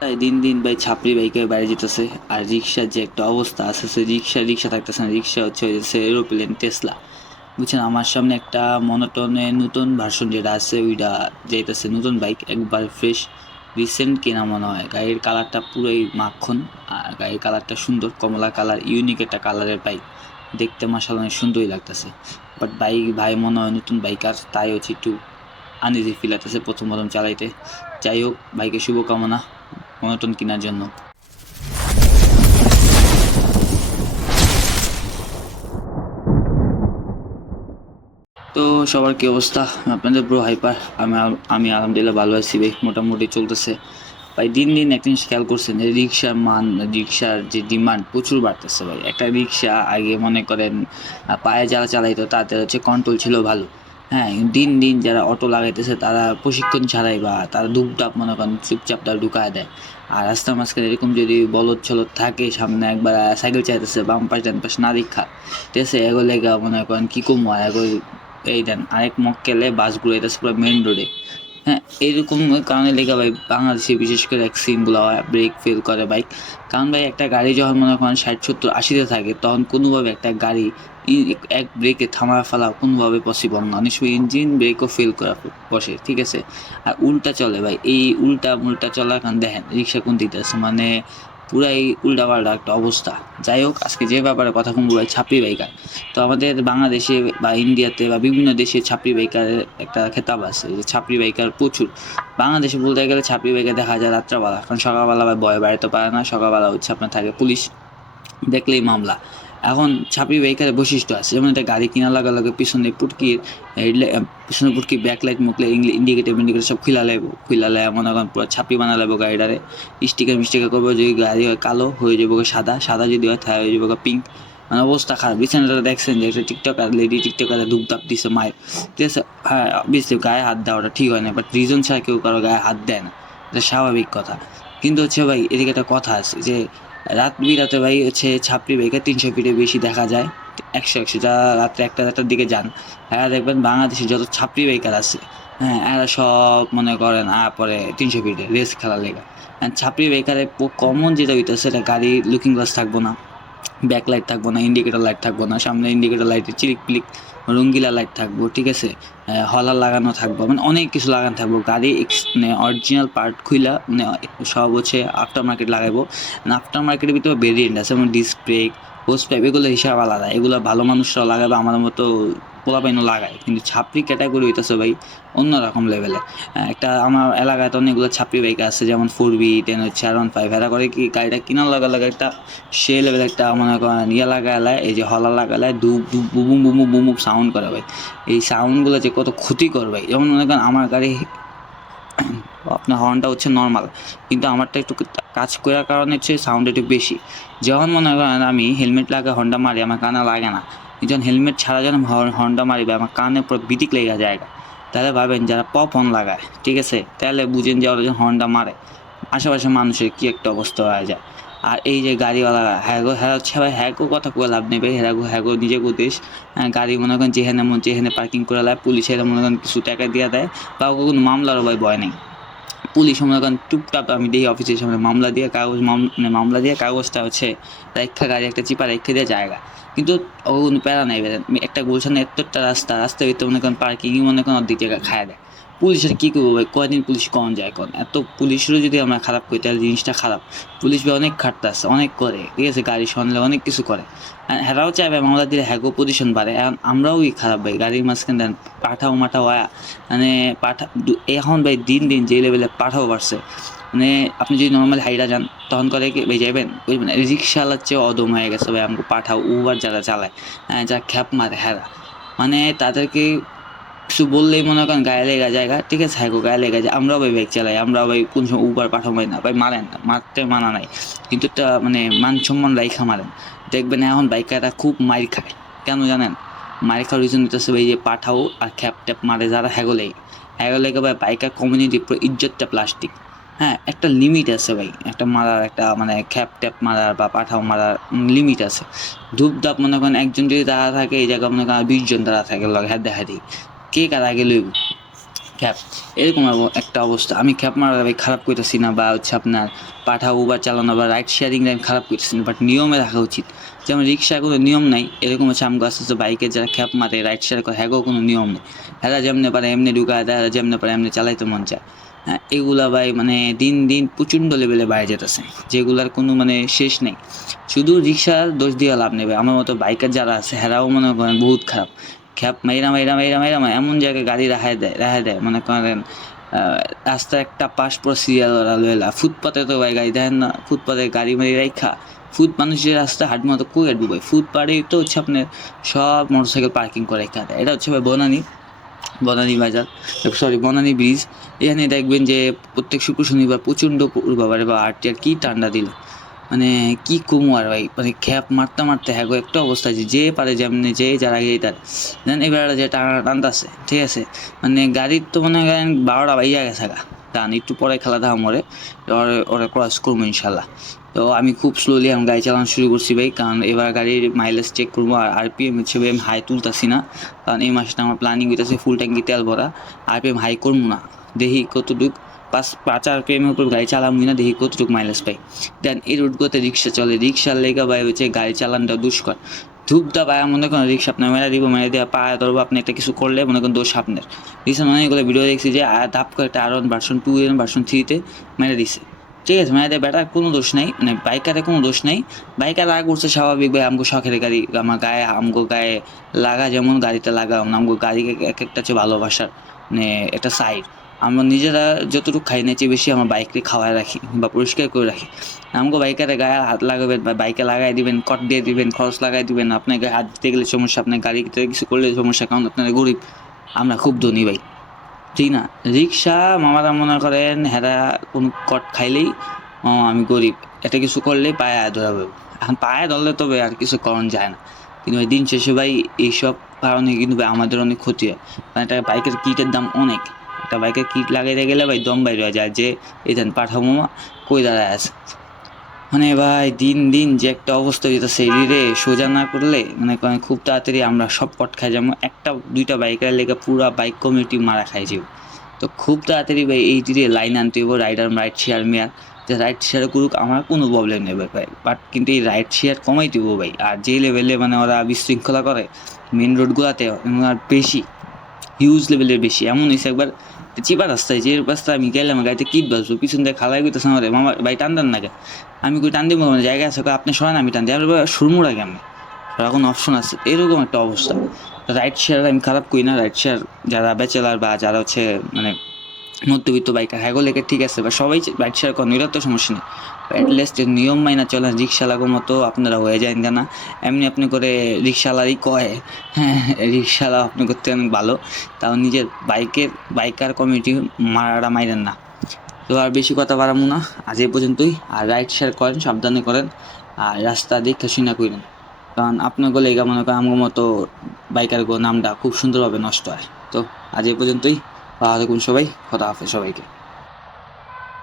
দিন দিন ভাই ছাপড়ি বাইকে বাইরে যেতেছে। আর রিক্সার যে একটা অবস্থা আছে, সে রিক্সা রিক্সা থাকতেছে না। রিক্সা হচ্ছে হচ্ছে এরোপ্লেন, টেসলা। বুঝছেন? আমার সামনে একটা মনোটনে নতুন ভার্সন যেটা আছে, ওইটা যেতেছে নতুন বাইক একবার ফ্রেশ রিসেন্ট কেনা মনে হয়। গাড়ির কালারটা পুরোই মাখন, আর গাড়ির কালারটা সুন্দর, কমলা কালার ইউনিক একটা কালারের বাইক দেখতে মাসাল অনেক সুন্দরই লাগতেছে। বাট বাইক ভাই মনে হয় নতুন বাইক আর তাই হচ্ছে একটু আনইজি ফিল প্রথম প্রথম চালাইতে। যাই হোক বাইকের শুভকামনা। মনোটন কেনার জন্য। তো সবার কি অবস্থা? আপনাদের ব্রো হাইপার আমি আমি আলহামদুলিল্লাহ ভালো আছি ভাই, মোটামুটি চলতেছে। ভাই, দিন দিন একটা জিনিস খেয়াল করছেন রিক্সার মান, রিক্সার যে ডিমান্ড প্রচুর বাড়তেছে ভাই। একটা রিক্সা আগে মনে করেন পায়ে যারা চালাইতো, তাদের হচ্ছে কন্ট্রোল ছিল ভালো। হ্যাঁ দিন দিন যারা অটো লাগাইতেছে, তারা প্রশিক্ষণ ছাড়াই বা তারা ধুপটাপ মনে করেন চুপচাপ তারা ঢুকায় দেয়। আর রাস্তার মাঝখানে এরকম যদি বলদ চলদ থাকে, সামনে একবার সাইকেল চাইতেছে বাম পাশ, ডান পাশ না দীক্ষা তেসে এগো লেগা মনে করেন কী কম? হয় এগো এই দেন, আরেক মক্কেলে বাসগুলো এটা পুরো মেন রোডে হ্যাঁ এরকম কারণে লেখা ভাই বাংলাদেশে বিশেষ করে এক অ্যাক্সিডেন্টগুলো হয় ব্রেক ফেল করে বাইক কারণ ভাই একটা গাড়ি যখন মনে করেন ষাট, সত্তর, আশিতে থাকে, তখন কোনোভাবে একটা গাড়ি এক ব্রেকে থামা ফেলা কোনোভাবে পসিবল না। অনেক সময় ইঞ্জিন ব্রেকও ফেল করা বসে, ঠিক আছে? আর উল্টা চলে ভাই, এই উল্টা উল্টা চলার কারণ দেখেন, রিক্সা কোন দিতে আছে মানে পুরাই উল্টা পাল্টা একটা অবস্থা। যাই হোক, আজকে যে ব্যাপারে কথা কম ভাই, ছাপড়ি বাইকার। তো আমাদের বাংলাদেশে বা ইন্ডিয়াতে বা বিভিন্ন দেশে ছাপড়ি বাইকারের একটা খেতাব আছে, যে ছাপড়ি বাইকার প্রচুর। বাংলাদেশে বলতে গেলে ছাপড়ি বাইকার দেখা যায় রাত্রাবেলা। কারণ সকালবেলা বা বয় বাড়িতে পারে না, সকালবেলা হচ্ছে আপনার থাকে পুলিশ। দেখলেই মামলা। এখন ছাপি বাইকারের বৈশিষ্ট্য আছে। যেমন একটা গাড়ি কেনার লাগা লাগে পিছনে পুটকির পিছনে পুটকি ব্যাকলাইট মুখলে ইন্ডিকেটার ইন্ডিকেটার সব খুলা লাগবো খুলা লাগে মনে করেন পুরো ছাপড়ি বানা লাগবো গাড়িটারে। স্টিকার মিস্টিকার করব যদি গাড়ি হয় কালো, হয়ে যাব সাদা সাদা যদি হয় তাহলে হয়ে যাব পিঙ্ক মানে অবস্থা খারাপ। বিছানাটা দেখছেন যে একটা টিকটকার লেডি ধূপ ধাপ দিছে মায়ের। ঠিক আছে? হ্যাঁ অবভিয়াসলি গায়ে হাত দেওয়াটা ঠিক হয় না বাট রিজন ছাড়া কেউ কারও গায়ে হাত দেয় না। এটা স্বাভাবিক কথা। কিন্তু হচ্ছে ভাই, এদিকে একটা কথা আছে যে রাত বিরাতে ভাই হচ্ছে ছাপড়ি বাইকে তিনশো ফিটে বেশি দেখা যায়। একশো একশো যারা রাত্রে একটা একটার দিকে যান। এরা দেখবেন বাংলাদেশে যত ছাপড়ি বাইকার আছে হ্যাঁ এরা সব মনে করেন, আ, পরে তিনশো ফিটে রেস খেলা লেগা। ছাপড়ি বাইকারে কমন যেটা হইতেছে সেটা গাড়ি লুকিং গ্লাস থাকব না ব্যাক লাইট থাকব না ইন্ডিকেটর লাইট থাকব না, সামনে ইন্ডিকেটর লাইটে চিলিক পিলিক রঙ্গিলা লাইট থাকব, ঠিক আছে? হলার লাগানো থাকব মানে অনেক কিছু লাগানো থাকব। গাড়ি মানে অরিজিনাল পার্ট খুইলা মানে সব হচ্ছে আফটার মার্কেট লাগাবো আফটার মার্কেটের ভিতরে ভেরিয়েন্ট আছে, যেমন ডিসপ্লে হোস পাইপ এগুলো হিসাব আলাদা। এগুলো ভালো মানুষরা লাগাবে, আমার মতো পোলাপাইনও লাগায়। কিন্তু ছাপড়ি ক্যাটাগরি হইতেছে ভাই অন্যরকম লেভেলে একটা আমার এলাকায় তো অনেকগুলো ছাপড়ি বাইক আছে, যেমন ফোর বি টেন হচ্ছে আর ওয়ান ফাইভ এরা করে কি গাড়িটা কেনার লাগা লাগে একটা সে লেভেল একটা মনে করেন ইয়ে লাগালে এই যে হলা লাগালে ধূপ ধূপ বুবুম বুমু বুমু সাউন্ড করে ভাই। এই সাউন্ডগুলো যে কত ক্ষতি করবে যেমন মনে করেন আমার গাড়ি আপনার হর্নটা হচ্ছে নর্মাল কিন্তু আমারটা একটু কাজ করার কারণে হচ্ছে সাউন্ড একটু বেশি। যখন মনে করেন আমি হেলমেট লাগা হর্নটা মারি, আমার কানে লাগে না। যখন হেলমেট ছাড়া যখন হর্ন- হর্নটা মারি আমার কানে পুরো বিটিক লেগে যায় তাহলে ভাবেন যারা পপ হর্ন লাগায় ঠিক আছে? তাহলে বুঝেন যে ওরা যখন হর্নটা মারে। আশেপাশে মানুষের কী একটা অবস্থা হয়ে যায়। আর এই যে গাড়িওয়ালা হ্যাগো হ্যাঁ হচ্ছে ভাই হ্যাগো কথা করে লাভ নেবে হ্যাগো হ্যাগো নিজে দেশ। হ্যাঁ, গাড়ি মনে করেন যেখানে মন যেখানে পার্কিং করে লায় পুলিশের মনে করেন কিছু টাকা দিয়ে দেয় বা কোনো মামলারও ভাই ভয় নেই। পুলিশ মনে টুকটাপ আমি দেখি অফিসের সামনে মামলা দিয়ে কাগজ মানে মামলা দিয়ে কাগজটা হচ্ছে রেখা গাড়ি একটা চিপা রেখে দেওয়া জায়গা। কিন্তু ও প্যারা নাই একটা গুলশানে এতটা রাস্তা, রাস্তার ভিতরে মনে করেন পার্কিংই মনে করেন অর্ধেক জায়গা খায় দেয়। পুলিশের কী করব ভাই? কয়দিন পুলিশ কম যায় কোন এত পুলিশেরও যদি আমরা খারাপ করি, তাহলে জিনিসটা খারাপ। পুলিশ ভাই অনেক খাটতে আসছে অনেক করে, ঠিক আছে? গাড়ি সনলে অনেক কিছু করে। হেরাও চাইবে মামলা দিলে হ্যাগো পজিশন বাড়ে। এখন আমরাও খারাপ ভাই, গাড়ির মাঝখানে দেন, পাঠাও মাঠাও আয়া। মানে পাঠা এখন ভাই দিন দিন যে লেভেলে পাঠাও বাড়ছে। মানে আপনি যদি নর্মাল হাইরা যান, তখন করে কি ভাই যাবেন বুঝবেন রিক্সাওয়ালার চেয়ে অদম হয়ে গেছে ভাই, আমাকে পাঠাও উবার যারা চালায় হ্যাঁ যা খ্যাপ মারে, হেরা। মানে তাদেরকে কিছু বললেই মনে করেন গায়ে লেগা জায়গা ঠিক আছে হ্যাঁ গো, গায়ে লেগা যায়। আমরাও ভাই বাইক চালাই আমরাও ভাই কোন সময় উবার পাঠাবো না। ভাই মারেন না মারতে মানা নাই। কিন্তু একটা মানে মান সম্মান রাইখা মারেন। দেখবেন এখন বাইকাররা খুব মাইর খায়। কেন জানেন? মাইর খাওয়ার রিজন হচ্ছে ভাই যে পাঠাও আর খ্যাপ ট্যাপ মারে যারা হ্যাগো লেগে। হ্যাগো লেগে ভাই বাইকার কমিউনিটি পুরো ইজ্জতটা প্লাস্টিক হ্যাঁ একটা লিমিট আছে ভাই। একটা মারার একটা মানে খ্যাপ ট্যাপ মারার বা পাঠাও মারার লিমিট আছে। ধূপ ধাপ মনে করেন একজন যদি দাঁড়া থাকে এই জায়গায় মনে করেন বিশজন দাঁড়া থাকে লগে হাত দেখা দিই। কে কার আগে লইব? খ্যাপ। এরকম একটা অবস্থা। আমি খ্যাপ মারা খারাপ করতেছি না বা হচ্ছে আপনার পাঠা উবার চালানো বা রাইড শেয়ারিং আমি খারাপ করতেছি না বাট নিয়মে রাখা উচিত। যেমন রিক্সার কোনো নিয়ম নাই, এরকম হচ্ছে আমগো আস্তে আস্তে বাইকে যারা খ্যাপ মারে রাইড শেয়ার করে, হ্যাগো কোনো নিয়ম নেই। হ্যাঁ যেমনি পারে এমনি ঢুকায় দেয়, হেরা যেমনি পারে এমনি চালাইতে মন চায়। হ্যাঁ এগুলা ভাই মানে দিন দিন প্রচণ্ড লেভেলে বাইরে যেতেছে, যেগুলার কোনো মানে শেষ নেই। শুধু রিক্সার দোষ দিয়ে লাভ নেবে আমার মতো বাইকার যারা আছে, হেরাও মনে করেন বহুত খারাপ। খ্যাপ মাইরা মাইরা মাইরা মাইরা এমন জায়গায় গাড়ি রাখায় দেয় রাখায় দেয়। মনে করেন আহ, রাস্তার একটা পাশ পর সিরিয়াল ওরা লইলা ফুটপাতে তো ভাই গাড়ি দেখেন না ফুটপাতে গাড়ি মারি রাখা ফুট মানুষের রাস্তা হাট মতো কই হাঁটবো ভাই? ফুটপাতে তো হচ্ছে আপনার সব মোটরসাইকেল পার্কিং করে রেখা দেয়। এটা হচ্ছে ভাই বনানি বনানী বাজার সরি বনানী ব্রিজ এখানে দেখবেন যে প্রত্যেক শুক্র শনিবার প্রচণ্ড বাবারে বা আর কি ঠান্ডা দিল। মানে কি কমু আর ভাই? মানে খ্যাপ মারতে মারতে হ্যাগো একটা অবস্থা আছে। যে পারে যেমনি, যে যারা আগে তার। দেন এবার যে টানা, টানতেছে, ঠিক আছে? মানে গাড়ির তো মনে করেন বারোটা বাইয়া গেছে গা। টান, একটু পরে খেলা দাম ওরে ওরে ওরে ক্রস করব ইনশাল্লাহ। তো আমি খুব স্লোলি আমি গাড়ি চালানো শুরু করছি ভাই, কারণ এবার গাড়ির মাইলেজ চেক করব আর আরপিএম হচ্ছে ভাই, আমি হাই তুলতাছি না। কারণ এই মাসটা আমার প্ল্যানিং হইতেছে ফুল ট্যাঙ্কি তেল ভরা। আরপিএম হাই করব না। দেখি কতটুক পাঁচ পাঁচ আরপিএমের উপর গাড়ি চালামই না দেখি কতটুকু মাইলেজ পাই। দেন এই রুটগুলোতে রিক্সা চলে। রিক্সার লেগে ভাই হচ্ছে গাড়ি চালানটা দুষ্কর। ধূপটা পায় মনে করেন রিক্সা আপনার মেলা দিব মেলা দিয়ে পায়ে ধরবো, আপনি একটা কিছু করলে মনে করেন দোষ আপনার। রিক্সা মনে অনেকগুলো ভিডিও দেখছি যে আ- ধাপ করে একটা আরন ভার্সন টু এর ভার্সন থ্রিতে মেরে দিছে। ঠিক আছে মেয়েদের বেটার কোনো দোষ নাই মানে বাইকারে কোনো দোষ নাই। বাইকার রাগ উঠছে স্বাভাবিক ভাই, আমগো শখের গাড়ি, আমার গায়ে, আমগো গায়ে লাগা যেমন গাড়িতে লাগা আমগো গাড়ি এক একটা হচ্ছে ভালোবাসার মানে একটা সাইড আমরা নিজেরা যতটুকু খাই না চেয়ে বেশি আমার বাইককে খাওয়ায় রাখি বা পরিষ্কার করে রাখি। আমাকে বাইকারে গায়ে হাত লাগাবেন বা বাইকে লাগাই দিবেন কট দিয়ে দিবেন, খরচ লাগাই দিবেন, আপনার গায়ে হাত দিতে গেলে সমস্যা, আপনার গাড়িতে কিছু করলে সমস্যা, কারণ আপনারা গরিব। আমরা খুব ধনী ভাই। ঠিক না? রিক্সা, মামারা মনে করেন হেরা কোনো কট খাইলেই আমি গরিব। এটা কিছু করলেই পায়ে ধরাবে। এখন পায়ে ধরলে তবে আর কিছু করণ যায় না। কিন্তু দিন শেষে ভাই, এইসব কারণে কিন্তু আমাদের অনেক ক্ষতি হয়। কারণ একটা বাইকের কিটের দাম অনেক। একটা বাইকে কিট লাগাইতে গেলে ভাই দম বাইরে হয়ে যায় যে, এই দেন পাঠাবো কই দাঁড়ায় আছে মানে ভাই দিন দিন যে একটা অবস্থা এই রে, সোজা না করলে মানে খুব তাড়াতাড়ি আমরা সব কট খাই যেমন একটা, দুইটা বাইকের লেগে পুরো বাইক কমিউনিটি মারা খাই তো খুব তাড়াতাড়ি ভাই এই দিকে লাইন আনতে হইব রাইডার রাইড শেয়ার মেয়ার। যে রাইড শেয়ার করুক, আমার কোনো প্রবলেম নেই ভাই বাট কিন্তু এই রাইড শেয়ার কমাই দিব ভাই। আর যে লেভেলে মানে ওরা বিশৃঙ্খলা করে মেন রোডগুলোতে আর বেশি হিউজ লেভেলের বেশি। এমন হয়েছে একবার চিপা রাস্তায় যে রাস্তায় আমি গেলাম গাড়িতে কিট বাসবো পিছন দিয়ে খালাই করতেছে আমার, মামা, ভাই টান দেন না আমি কই টান দিব মানে জায়গা আছে আপনি সরেন, আমি টান দিই। আমার সুরমুড়া কেমন? এখন অপশন আছে, এরকম একটা অবস্থা। রাইড শেয়ার আমি খারাপ করি না রাইড শেয়ার যারা ব্যাচেলার বা যারা হচ্ছে মানে মধ্যবিত্ত বাইকার হ্যাগো লেগে ঠিক আছে বা সবাই রাইড শেয়ার করেন এটা তো সমস্যা নেই। অ্যাটলিস্ট নিয়ম মাইনা চলেন রিক্সালাগো মতো আপনারা হয়ে যায় না এমনি আপনি করে রিক্সালারই কয় হ্যাঁ রিক্সাওয়ালা আপনি করতে অনেক ভালো, তাও নিজের বাইকের, বাইকার কমিউনিটি মারাটা মাইরেন না। তো আর বেশি কথা বাড়াবো না, আজ এই পর্যন্তই, আর রাইড শেয়ার করেন, সাবধানে করেন, আর রাস্তা দেখে শুনে করেন কারণ আপনার গলে এগা মনে করেন আমার মতো বাইকার নামটা খুব সুন্দরভাবে নষ্ট হয়। তো আজ এই পর্যন্তই, ভালো থাকুন সবাই কথা হাফেজ সবাইকে।